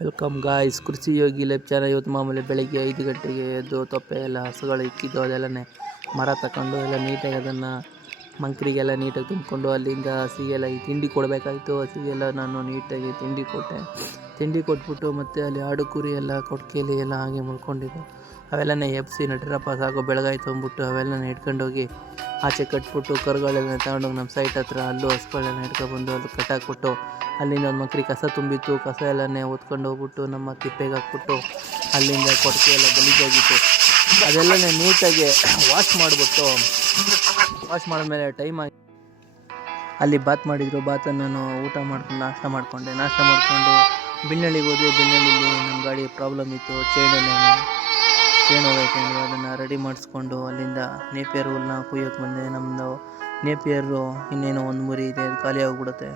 Welcome guys, ಕೃಷಿ Yogi life channel. ಇವತ್ತು ಮಾಮೂಲಿ ಬೆಳಗ್ಗೆ 5 ಗಂಟೆಗೆ ಎದ್ದು ತೊಪ್ಪೆ ಎಲ್ಲ ಹಸುಗಳು ಇಕ್ಕಿದ್ದು ಅದೆಲ್ಲನೇ ಮರ ತಗೊಂಡು ಎಲ್ಲ ನೀಟಾಗಿ ಅದನ್ನು ಮಂಕ್ರಿಗೆಲ್ಲ ನೀಟಾಗಿ ತುಂಬಿಕೊಂಡು ಅಲ್ಲಿಂದ ಹಸಿಗೆಲ್ಲ ಈ ತಿಂಡಿ ಕೊಡಬೇಕಾಯಿತು. ಹಸಿಗೆಲ್ಲ ನಾನು ನೀಟಾಗಿ ತಿಂಡಿ ಕೊಟ್ಟೆ. ತಿಂಡಿ ಕೊಟ್ಬಿಟ್ಟು ಮತ್ತು ಅಲ್ಲಿ ಆಡು ಕುರಿ ಎಲ್ಲ ಕೊಟ್ಟಿಗೆಯಲ್ಲಿ ಎಲ್ಲ ಹಾಗೆ ಮಲ್ಕೊಂಡಿದ್ದು ಅವೆಲ್ಲನೇ ಎಬ್ಸಿ ನಟರಪ್ಪ ಸಾಕು ಬೆಳಗಾಯ್ತು ಅಂದ್ಬಿಟ್ಟು ಅವೆಲ್ಲನ ಇಟ್ಕೊಂಡೋಗಿ ಆಚೆ ಕಟ್ಬಿಟ್ಟು ಕರುಗಳೆಲ್ಲ ತಗೊಂಡೋಗಿ ನಮ್ಮ ಸೈಟ್ ಹತ್ರ ಅಲ್ಲೂ ಹಸುಗಳೆಲ್ಲ ಇಟ್ಕೊಬಂದು ಅಲ್ಲಿ ಕಟ್ಟಾಕ್ಬಿಟ್ಟು ಅಲ್ಲಿಂದ ಒಂದು ಮಂಕ್ರಿ ಕಸ ತುಂಬಿತ್ತು. ಕಸ ಎಲ್ಲನೇ ಹೊತ್ಕೊಂಡು ಹೋಗ್ಬಿಟ್ಟು ನಮ್ಮ ತಿಪ್ಪೆಗೆ ಹಾಕ್ಬಿಟ್ಟು ಅಲ್ಲಿಂದ ಕೊಟ್ಟಿಗೆ ಎಲ್ಲ ಗಲೀಜಾಗಿತ್ತು ಅದೆಲ್ಲನೇ ನೀಟಾಗಿ ವಾಶ್ ಮಾಡಿದ್ಮೇಲೆ ಟೈಮ್ ಆಗಿ ಅಲ್ಲಿ ಬಾತ್ ಮಾಡಿದರು. ಬಾತನ್ನು ನಾನು ಊಟ ಮಾಡ್ಕೊಂಡು ನಾಷ್ಟ ಮಾಡಿಕೊಂಡು ಬಿನ್ನಳ್ಳಿಗೆ ಹೋದ್ವಿ. ಬಿನ್ನಳ್ಳಿಲಿ ನಮ್ಮ ಗಾಡಿ ಪ್ರಾಬ್ಲಮ್ ಇತ್ತು, ಚೈನ್ ಹೋಗೈತೆ ಅಂದರೆ ಅದನ್ನು ರೆಡಿ ಮಾಡಿಸ್ಕೊಂಡು ಅಲ್ಲಿಂದ ನೇಪಿಯರ್ ಹುಲ್ಲನ್ನ ಕುಯ್ಯೋಕ್ಕೆ ಬಂದೆ. ನಮ್ಮದು ನೇಪಿಯರು ಇನ್ನೇನು ಒಂದು ಮುರಿ ಇದೆ, ಅದು ಖಾಲಿ ಆಗಿಬಿಡುತ್ತೆ,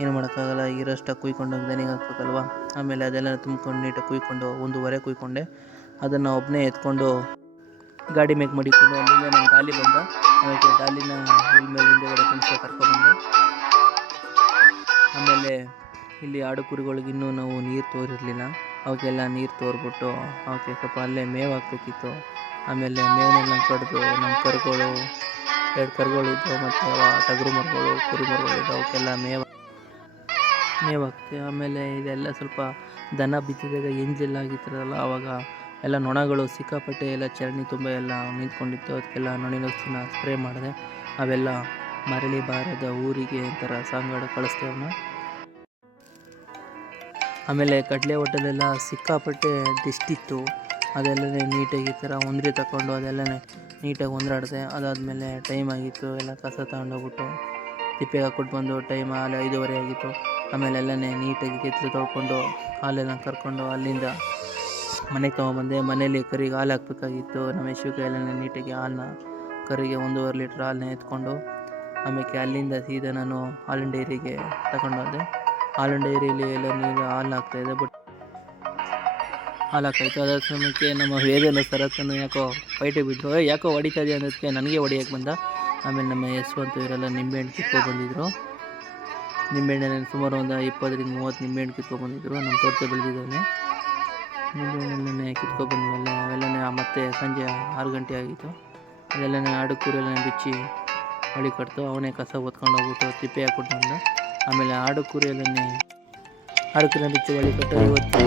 ಏನು ಮಾಡೋಕ್ಕಾಗಲ್ಲ. ಇರೋಷ್ಟಾಗಿ ಕುಯ್ಕೊಂಡೋಗಿ ದನಿಗೆ ಹಾಕ್ಬೇಕಲ್ವ. ಆಮೇಲೆ ಅದೆಲ್ಲ ತುಂಬ್ಕೊಂಡು ನೀಟಾಗಿ ಕುಯ್ಕೊಂಡು 1 ಕುಯ್ಕೊಂಡೆ. ಅದನ್ನು ಒಬ್ಬನೇ ಎತ್ಕೊಂಡು ಗಾಡಿ ಮೇಗೆ ಮಡಿಕೊಂಡು ಅಲ್ಲಿಂದ ನಮ್ಮ ಡಾಲಿ ಬಂದ. ಅದಕ್ಕೆ ಡಾಲಿನ ಹುಲ್ ಮೇಲೆ ಹಿಂದೆಗಡೆ ತುಂಬಿಸಿ ಕರ್ಕೊಬಂದೆ. ಆಮೇಲೆ ಇಲ್ಲಿ ಆಡು ಕುರಿಗಳಿಗೆ ಇನ್ನೂ ನಾವು ನೀರು ತೋರಿರಲಿಲ್ಲ. ಅವಕ್ಕೆಲ್ಲ ನೀರು ತೋರ್ಬಿಟ್ಟು ಅವಕ್ಕೆ ಸ್ವಲ್ಪ ಅಲ್ಲೇ ಮೇವು ಹಾಕ್ಬೇಕಿತ್ತು. ಆಮೇಲೆ ಮೇವನ್ನೆಲ್ಲ ಕಡಿದು ನಮ್ಮ ಕರುಗಳು 2 ಕರುಗಳು ಇದ್ದವು ಮತ್ತು ಟಗರು ಮರುಗಳು ಕುರಿ ಮರುಗಳು ಇದ್ದವು, ಅವಕ್ಕೆಲ್ಲ ಮೇವು ಹಾಕ್ತೆ. ಆಮೇಲೆ ಇದೆಲ್ಲ ಸ್ವಲ್ಪ ದನ ಬಿತ್ತಿದಾಗ ಎಂಜೆಲ್ಲ ಆಗಿರ್ತಾರಲ್ಲ ಆವಾಗ ಎಲ್ಲ ನೊಣಗಳು ಸಿಕ್ಕಾಪಟ್ಟೆ ಎಲ್ಲ ಚರಂಡಿ ತುಂಬ ಎಲ್ಲ ನಿಂತ್ಕೊಂಡಿತ್ತು. ಅದಕ್ಕೆಲ್ಲ ನೊಣಿನೊಸ್ತಿನ ಸ್ಪ್ರೇ ಮಾಡಿದೆ. ಅವೆಲ್ಲ ಮರಳಿ ಬಾರದ ಊರಿಗೆ ಥರ ಸಾಂಗಾಡ ಕಳಿಸ್ತೇವನ್ನ. ಆಮೇಲೆ ಕಡಲೆ ಹೊಟ್ಟಲೆಲ್ಲ ಸಿಕ್ಕಾಪಟ್ಟೆ ಡಿಸ್ಟಿತ್ತು. ಅದೆಲ್ಲನೇ ನೀಟಾಗಿ ಈ ಥರ ಒಂದ್ರಿ ತಗೊಂಡು ಅದೆಲ್ಲನೇ ನೀಟಾಗಿ ಒಂದ್ರಾಡಿದೆ. ಅದಾದಮೇಲೆ ಟೈಮ್ ಆಗಿತ್ತು, ಎಲ್ಲ ಕಸ ತಗೊಂಡೋಗ್ಬಿಟ್ಟು ತಿಪ್ಪೆಗೆ ಹಾಕ್ಬಿಟ್ಟು ಬಂದು ಟೈಮ್ ಅಲ್ಲಿ 5:30 ಆಗಿತ್ತು. ಆಮೇಲೆ ಎಲ್ಲನೇ ನೀಟಾಗಿ ಕೆತ್ತಲು ತೊಳ್ಕೊಂಡು ಹಾಲೆಲ್ಲ ಕರ್ಕೊಂಡು ಅಲ್ಲಿಂದ ಮನೆಗೆ ತೊಗೊಂಬಂದೆ. ಮನೇಲಿ ಕರಿಗೆ ಹಾಲು ಹಾಕ್ಬೇಕಾಗಿತ್ತು. ನಮ್ಮ ಯಶುಕ್ಕೆ ಎಲ್ಲನೇ ನೀಟಾಗಿ ಹಾಲನ್ನ ಕರಿಗೆ 1.5 ಲೀಟ್ರ್ ಹಾಲನ್ನ ಎತ್ಕೊಂಡು ಆಮೇಲೆ ಅಲ್ಲಿಂದ ಸೀದಾ ನಾನು ಹಾಲಿನ ಡೈರಿಗೆ ತಗೊಂಡೋದೆ. ಹಾಲಿನ ಡೈರಿಯಲ್ಲಿ ಎಲ್ಲ ನೀರು ಹಾಲು ಹಾಕ್ತಾಯಿದ್ದೆ. ಬಟ್ ಹಾಲು ಹಾಕಾಯ್ತು. ಅದಾದ ಸಮಯಕ್ಕೆ ನಮ್ಮ ವೇದನ ಸರತ್ತನ್ನು ಯಾಕೋ ಫೈಟಿಗೆ ಬಿದ್ದರು. ಯಾಕೋ ಹೊಡಿತಾ ಇದೆ ಅನ್ನೋದಕ್ಕೆ ನನಗೆ ಹೊಡಿಯೋಕ್ಕೆ ಬಂದ. ಆಮೇಲೆ ನಮ್ಮ ಯಶವಂತ ಇವರೆಲ್ಲ ನಿಂಬೆಹಣ್ಣು ಕಿತ್ಕೊಬಂದಿದ್ರು. ನಿಂಬೆಹಣ್ಣಲ್ಲಿ ಸುಮಾರು ಒಂದು 20-30 ನಿಂಬೆಹಣ್ಣು ಕಿತ್ಕೊಬಂದಿದ್ರು. ನಮ್ಮ ತೋಟ ಬೆಳೆದಿದ್ದಾನೆ. ನಿಂಬೆಹಣ್ಣನ್ನೇ ಕಿತ್ಕೊಬಂದ್ಮೇಲೆ ಅವೆಲ್ಲನೇ ಮತ್ತೆ ಸಂಜೆ 6 ಗಂಟೆ ಆಗಿತ್ತು. ಅದೆಲ್ಲನೇ ಆಡು ಕುರಿಯೆಲ್ಲ ಬಿಚ್ಚಿ ಹೊಳಿ ಕಟ್ತು. ಅವನೇ ಕಸ ಹೊತ್ಕೊಂಡು ಹೋಗ್ಬಿಟ್ಟು ತಿಪ್ಪೆ ಹಾಕ್ಬಿಟ್ಟು ಬಂದ. ಆಮೇಲೆ ಆಡು ಕುರಿಯೆಲ್ಲನೇ ಬಿಚ್ಚಿ ಹೊಳಿ ಕಟ್ಟು. ಇವತ್ತು